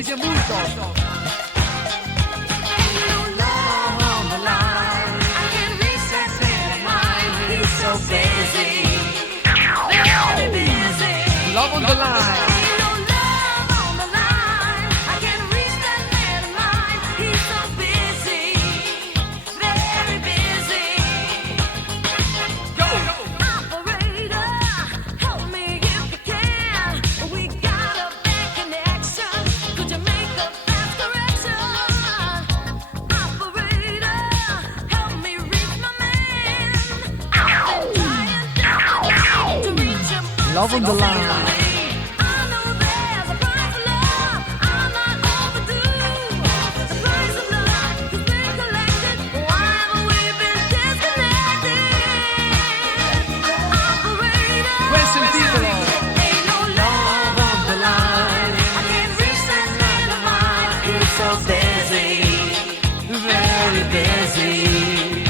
media molto. Love on the line. Love on the line. Questo è il titolo. Love on the line. It's so busy, very busy.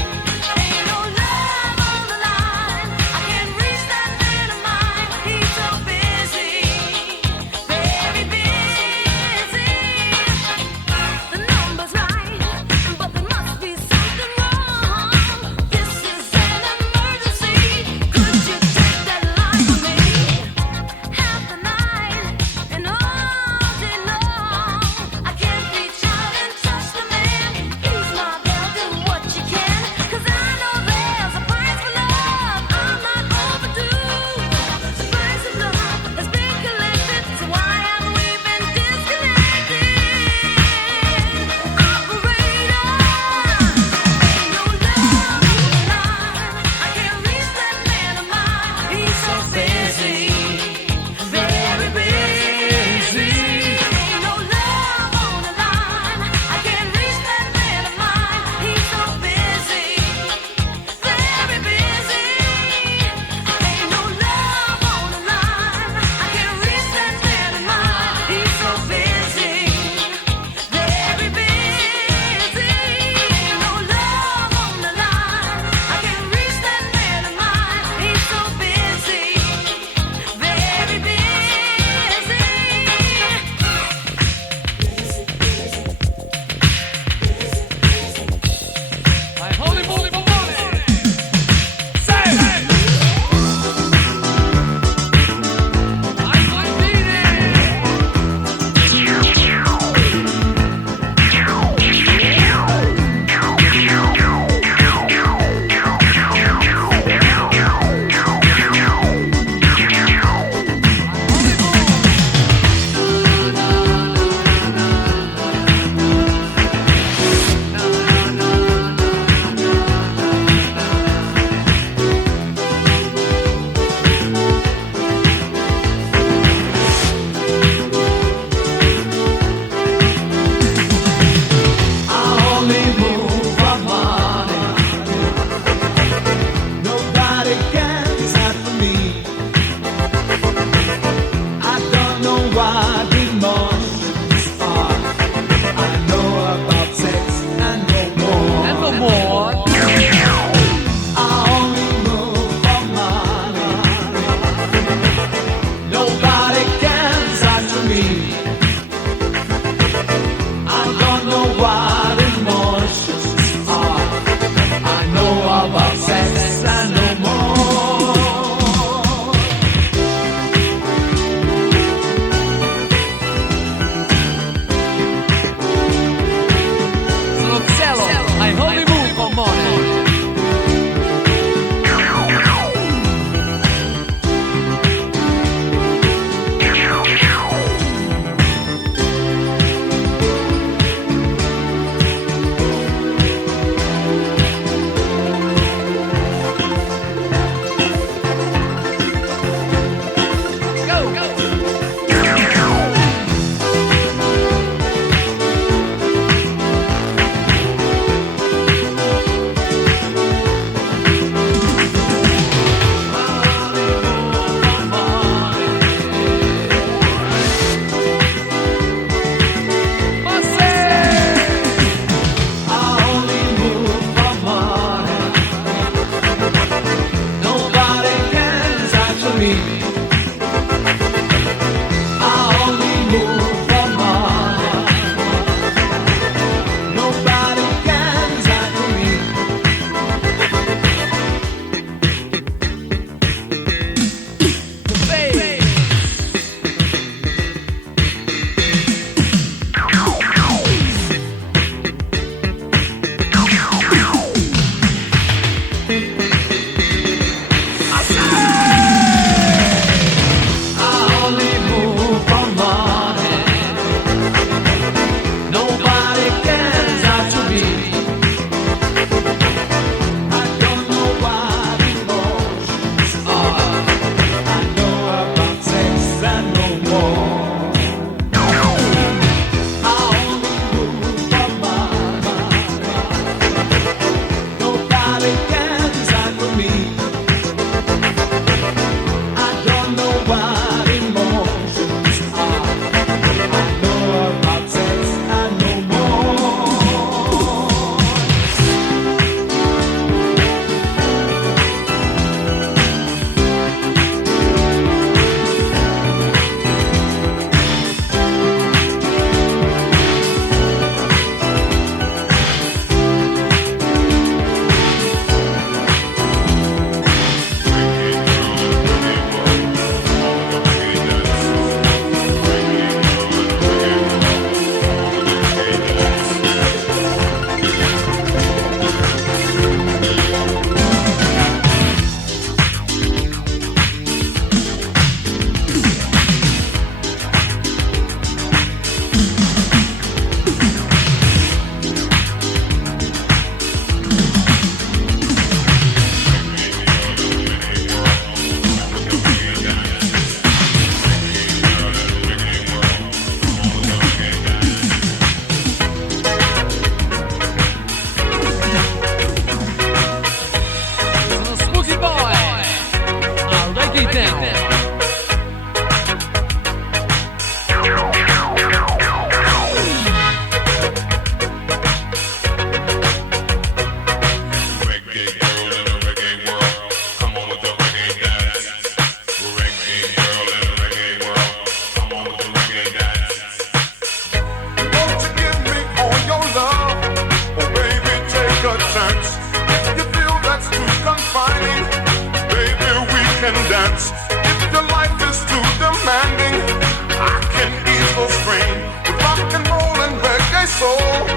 soul.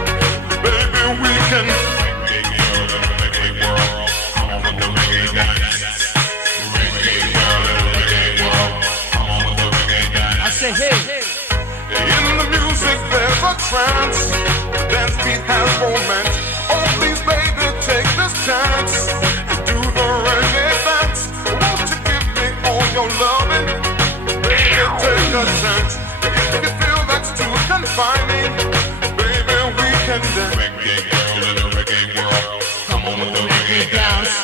Baby, we can reggae girl in the reggae world. Come on with the reggae dance. Reggae girl in the reggae world. Come on with the reggae dance. I say hey. In the music there's a trance. The dance beat has romance. Oh please baby, take this chance. Do the reggae dance. Won't you give me all your loving? Baby, take a chance. If you feel that's too confining, baby, we can dance. Reggae girl in the reggae world. Come on with the reggae dance.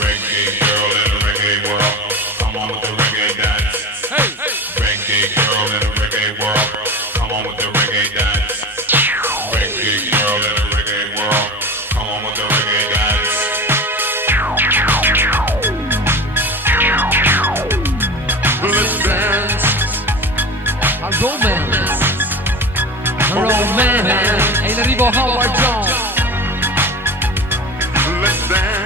Reggae girl in the reggae world. Come on with the reggae dance. Hey. Reggae girl in the reggae world. Come on with the reggae dance. Reggae girl in the reggae world. Come on with the reggae dance. Let's dance. A romance. A romance. E in arrivo Howard Jones. Let's dance.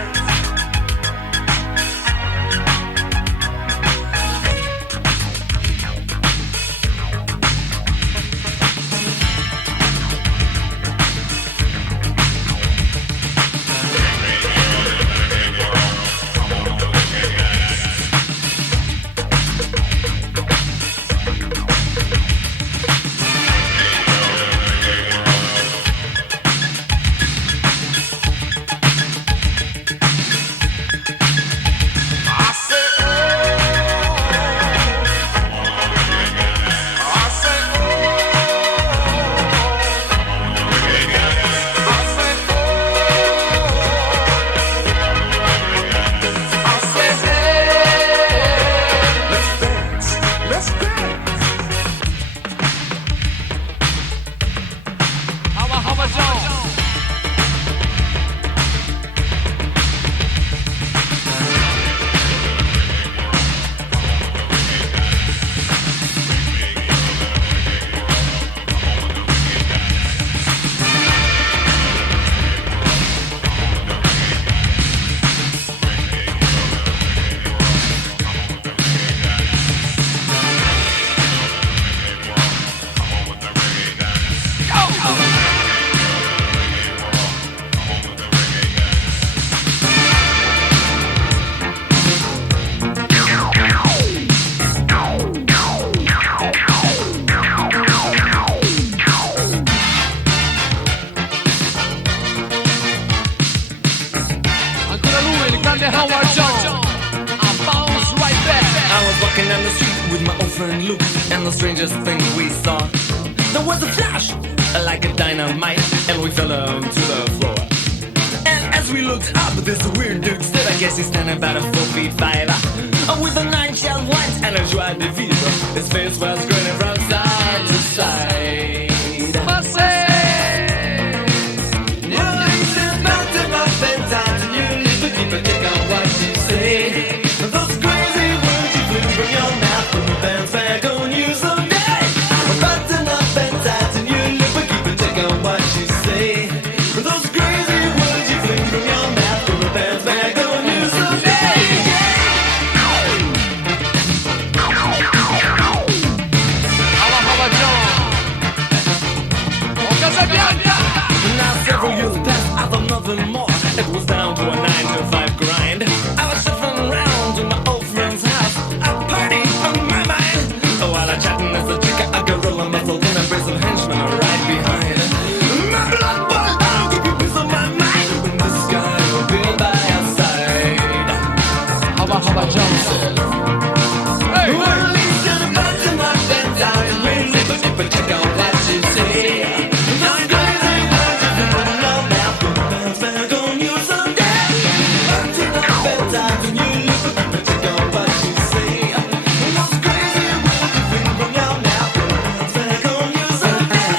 Strangest thing we saw. There was a flash, like a dynamite, and we fell to the floor. And as we looked up, this weird dude stood. I guess he's standing about 4'5", with a 9-shell white and a joie de vivre. His face was grinning from side to side. Take out what you say. Those crazy words you flew from your mouth from the band's back on you someday. Button up and tighten your lip and keep it. Take out what you say. Those crazy words you flew from your mouth from the band's back on you someday. Now several years passed, I thought nothing more. It was down to a 9-to-5 grind. I was shuffling around to my old friend's house. A party on my mind. While I chatting as a chick, a gorilla muscle in a brace of henchmen right behind. My blood boils, I'll give you peace of my mind when this guy will be by your side. How about Johnson? Hey, well, at least you're about to knock that down and raise it, but check out what you say. Those crazy words you flew from your mouth from the band's back on you someday. Button up and tighten your lip and check out what you say. Those crazy words you flew from your mouth from the band's back on you someday.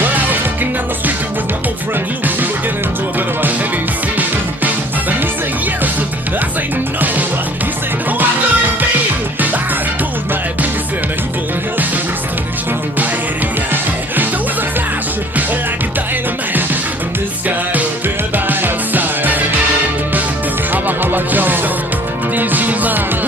Well, I was walking down the street with my old friend Luke. We were getting into a bit of a heavy scene. And he said yes, I say no. He said, what do you mean? I pulled my piece and he pulled his. We started showing right. There was a flash like a dynamite, and this guy appeared by our side. how about Papa John, Dizzy Man.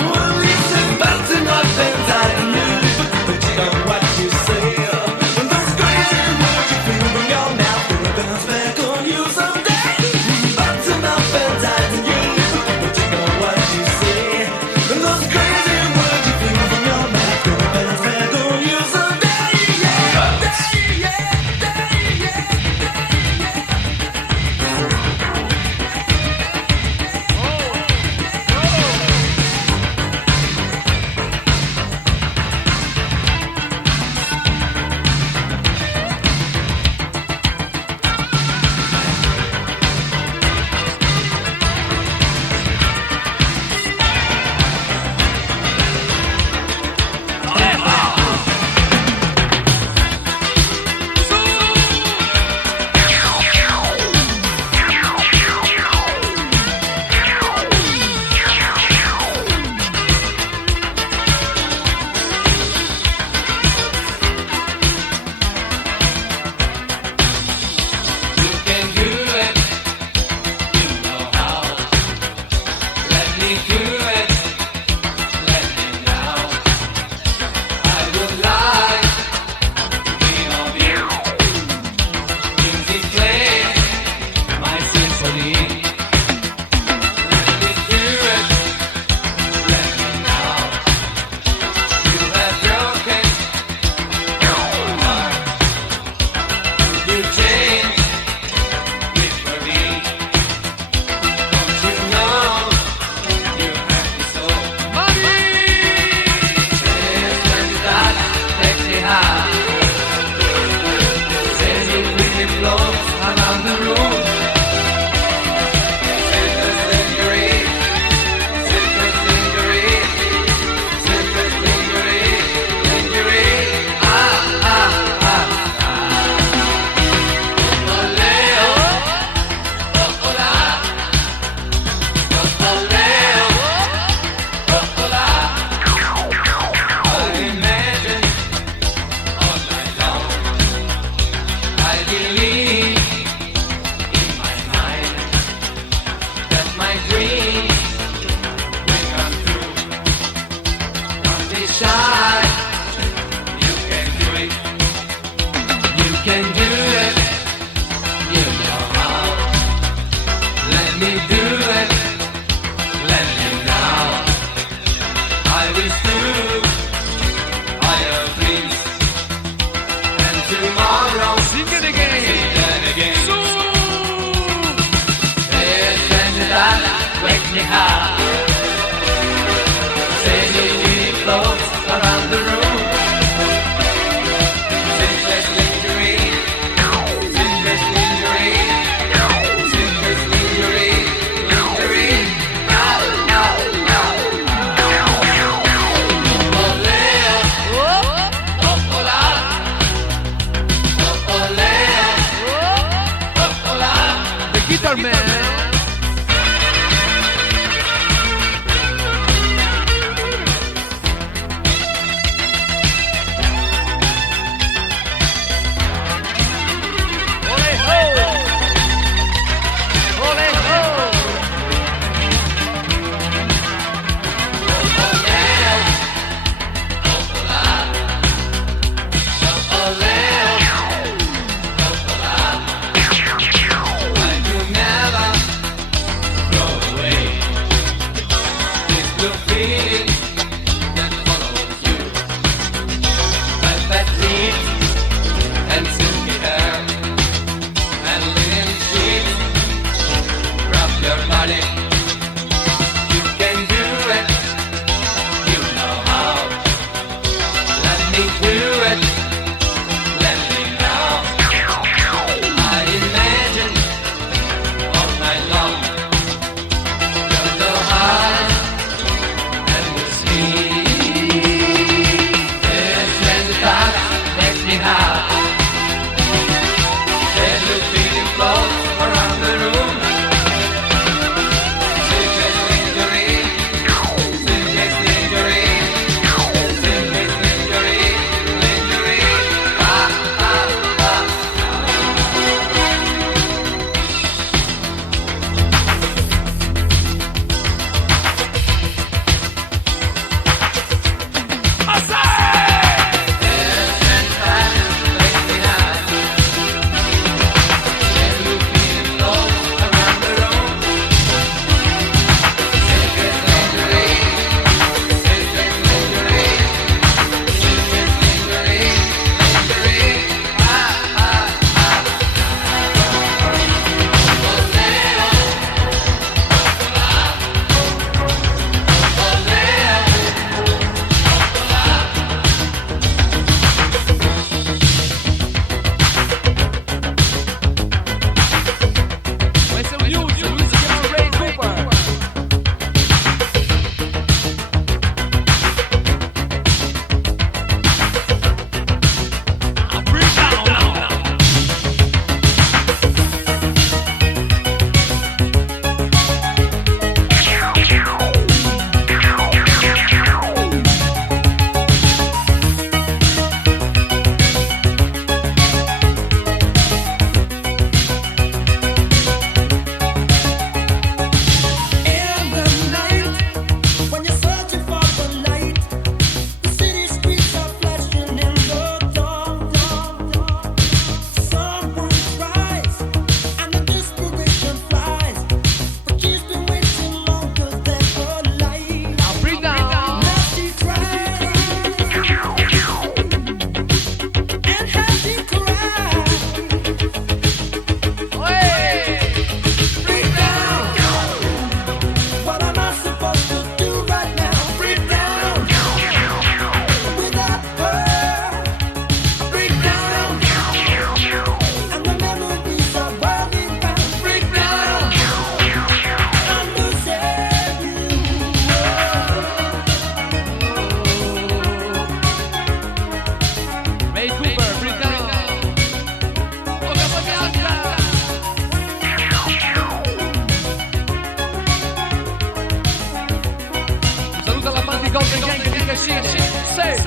Golden Gang di Cascine. Say.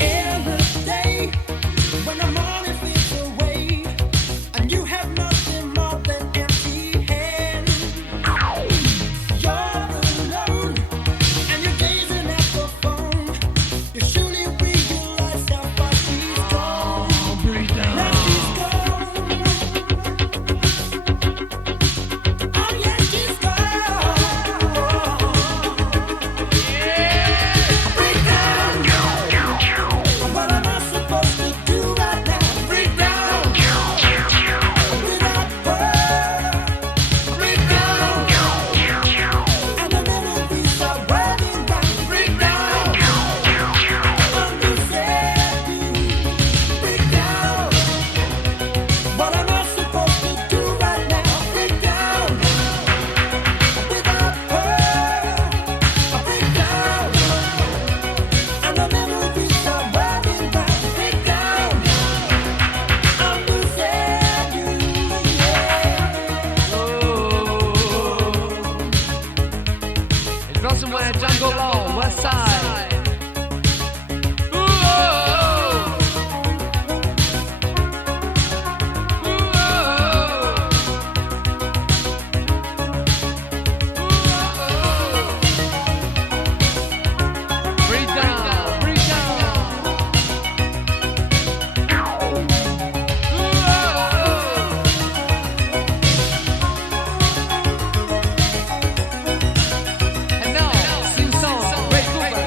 Every day when the morning fades away and you have nothing more than empty hands, you're alone and you're gazing at the phone. You surely realize how far she's gone. Now she's gone. Oh yeah, she's gone. Break down. What am I supposed to do right now? Break down. Without her. Break down. And the memories are running round. Break down. Understand you. Break down. What am I supposed to do right now? Break down. Without her. Break down. And the memories are running round. Break down. Understand you. Il prossimo è Jungle Law, West Side. Breathe down, breathe down. And now, sing song, Ray Cooper.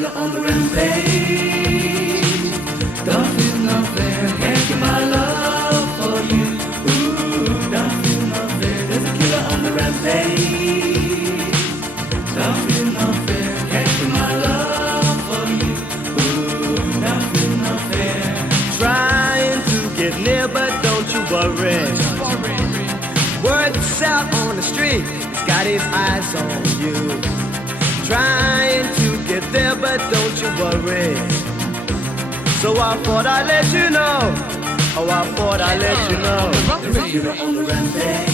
killer on the rampage. Don't feel no fear, can't get my love for you. Ooh, don't feel no fear, there's a killer on the rampage. Don't feel no fear, can't get my love for you. Ooh, don't feel no fear. Trying to get near, but don't you worry. Word's out on the street, he's got his eyes on you. Trying to get there, but don't you worry. So I thought I'd let you know. Oh, I thought I'd let you know. There's a killer on the rampage.